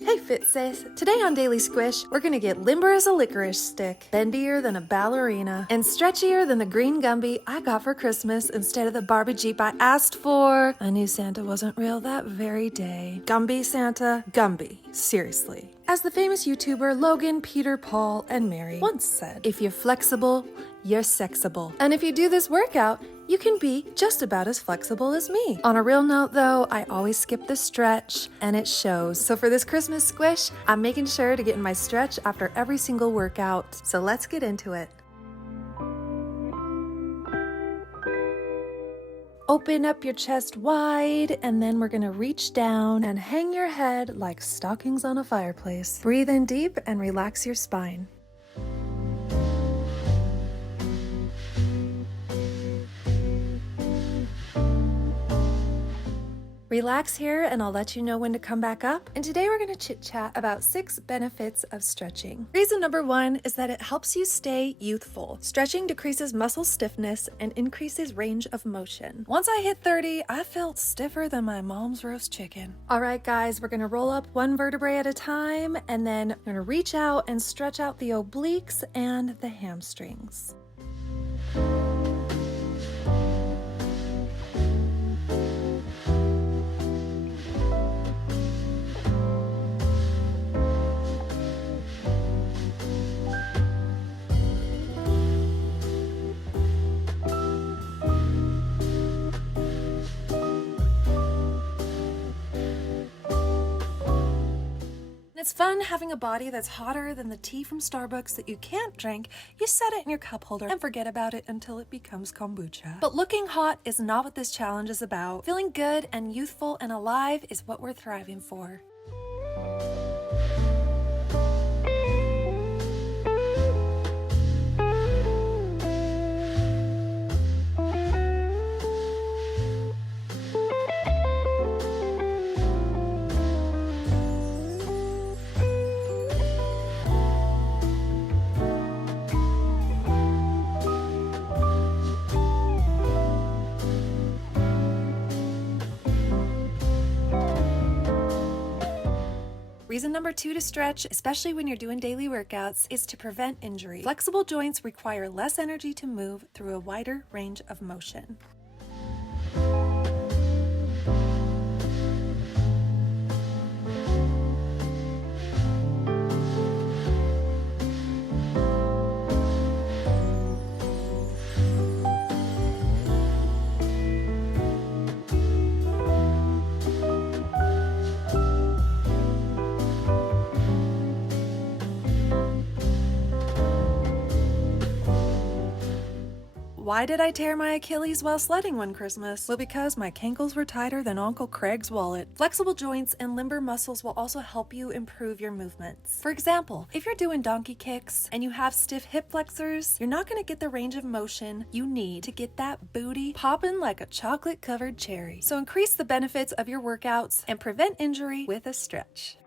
Hey Fit Sis! Today on Daily Squish, we're gonna get limber as a licorice stick, bendier than a ballerina, and stretchier than the green Gumby I got for Christmas instead of the Barbie Jeep I asked for. I knew Santa wasn't real that very day. Gumby Santa, Gumby, seriously. As the famous YouTuber Logan, Peter, Paul, and Mary once said, if you're flexible, you're sexable. And if you do this workout, you can be just about as flexible as me. On a real note though, I always skip the stretch and it shows. So for this Christmas squish, I'm making sure to get in my stretch after every single workout. So let's get into it. Open up your chest wide, and then we're gonna reach down and hang your head like stockings on a fireplace. Breathe in deep and relax your spine. Relax here and I'll let you know when to come back up. And today we're gonna chit chat about 6 benefits of stretching. Reason number 1 is that it helps you stay youthful. Stretching decreases muscle stiffness and increases range of motion. Once I hit 30, I felt stiffer than my mom's roast chicken. All right guys, we're gonna roll up one vertebrae at a time and then we're gonna reach out and stretch out the obliques and the hamstrings. It's fun having a body that's hotter than the tea from Starbucks that you can't drink. You set it in your cup holder and forget about it until it becomes kombucha. But looking hot is not what this challenge is about. Feeling good and youthful and alive is what we're thriving for. Reason number 2 to stretch, especially when you're doing daily workouts, is to prevent injury. Flexible joints require less energy to move through a wider range of motion. Why did I tear my Achilles while sledding one Christmas? Well, because my cankles were tighter than Uncle Craig's wallet. Flexible joints and limber muscles will also help you improve your movements. For example, if you're doing donkey kicks and you have stiff hip flexors, you're not going to get the range of motion you need to get that booty popping like a chocolate-covered cherry. So increase the benefits of your workouts and prevent injury with a stretch.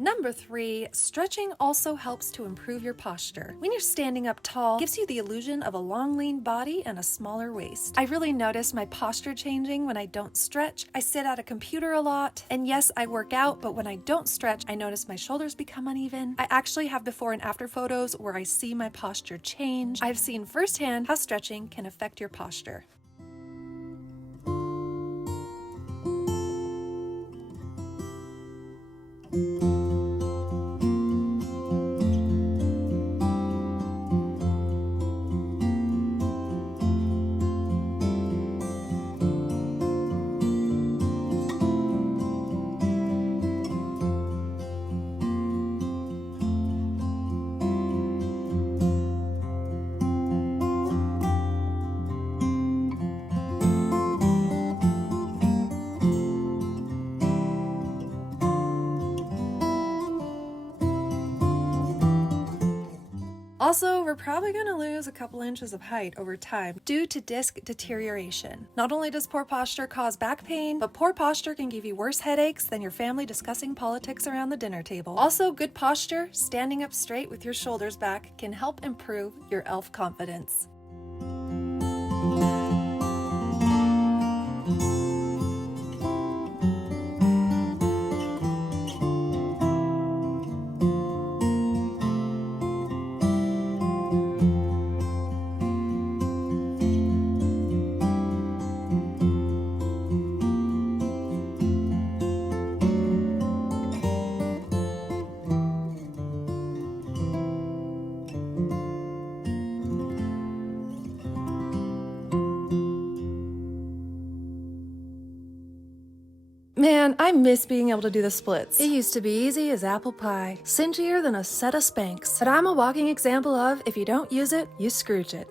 Number 3, stretching also helps to improve your posture. When you're standing up tall, it gives you the illusion of a long, lean body and a smaller waist. I really notice my posture changing when I don't stretch. I sit at a computer a lot, and yes, I work out, but when I don't stretch, I notice my shoulders become uneven. I actually have before and after photos where I see my posture change. I've seen firsthand how stretching can affect your posture. Also, we're probably going to lose a couple inches of height over time due to disc deterioration. Not only does poor posture cause back pain, but poor posture can give you worse headaches than your family discussing politics around the dinner table. Also, good posture, standing up straight with your shoulders back, can help improve your elf confidence. Man, I miss being able to do the splits. It used to be easy as apple pie, cinchier than a set of Spanx. But I'm a walking example of, if you don't use it, you Scrooge it.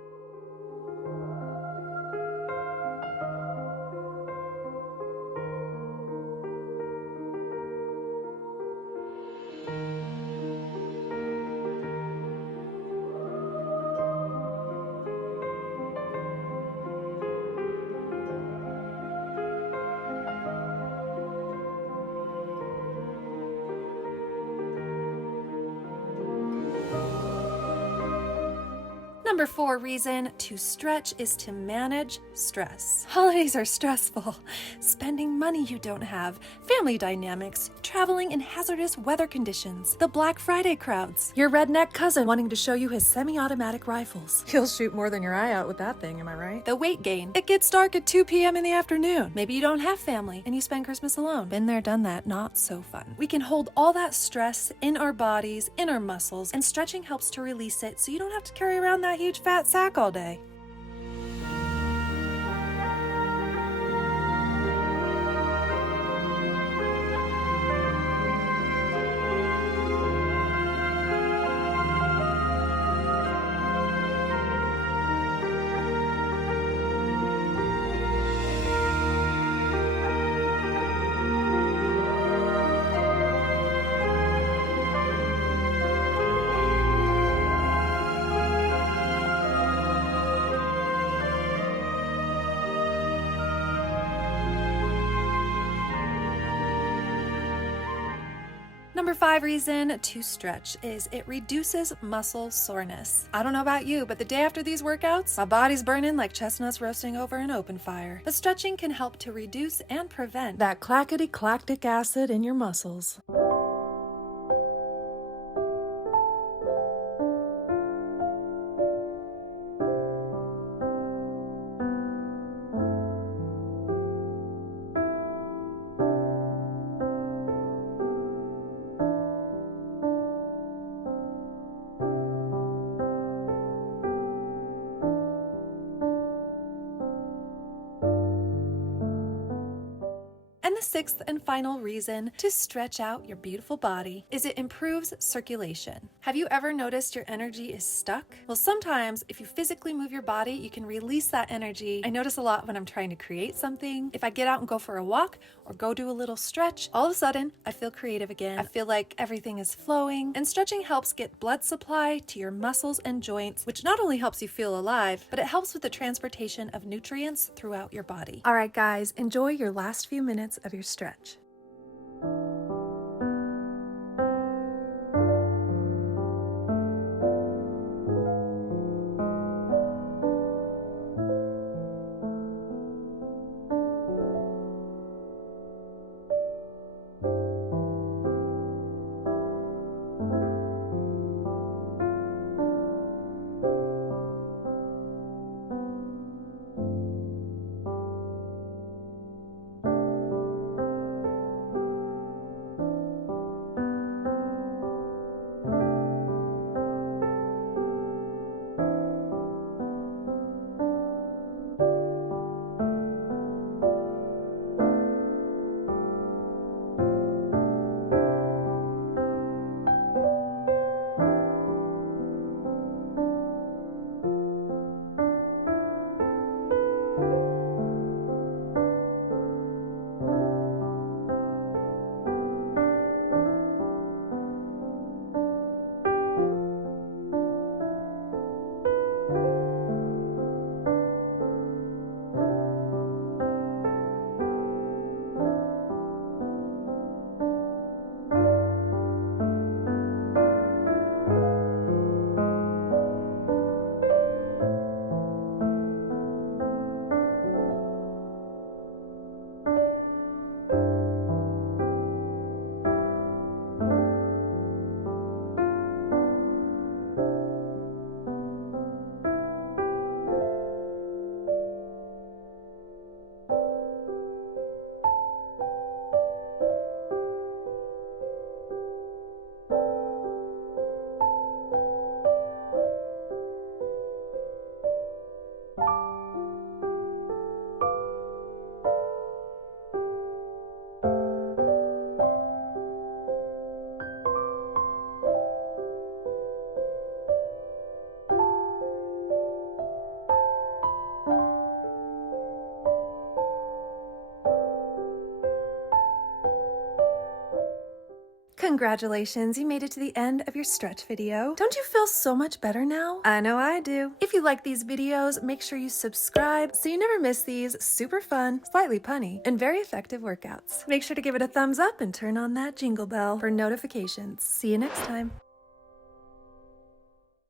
Number 4 reason to stretch is to manage stress. Holidays are stressful. Spending money you don't have, family dynamics, traveling in hazardous weather conditions, the Black Friday crowds, your redneck cousin wanting to show you his semi-automatic rifles. He'll shoot more than your eye out with that thing, am I right? The weight gain. It gets dark at 2 p.m. in the afternoon. Maybe you don't have family and you spend Christmas alone. Been there, done that. Not so fun. We can hold all that stress in our bodies, in our muscles, and stretching helps to release it so you don't have to carry around that huge fat sack all day. Number 5 reason to stretch is it reduces muscle soreness. I don't know about you, but the day after these workouts, my body's burning like chestnuts roasting over an open fire. But stretching can help to reduce and prevent that clackety-clactic acid in your muscles. And the 6th and final reason to stretch out your beautiful body is it improves circulation. Have you ever noticed your energy is stuck? Well, sometimes if you physically move your body, you can release that energy. I notice a lot when I'm trying to create something. If I get out and go for a walk or go do a little stretch, all of a sudden I feel creative again. I feel like everything is flowing, and stretching helps get blood supply to your muscles and joints, which not only helps you feel alive, but it helps with the transportation of nutrients throughout your body. All right, guys, enjoy your last few minutes of your stretch. Congratulations, you made it to the end of your stretch video. Don't you feel so much better now? I know I do. If you like these videos, make sure you subscribe so you never miss these super fun, slightly punny, and very effective workouts. Make sure to give it a thumbs up and turn on that jingle bell for notifications. See you next time.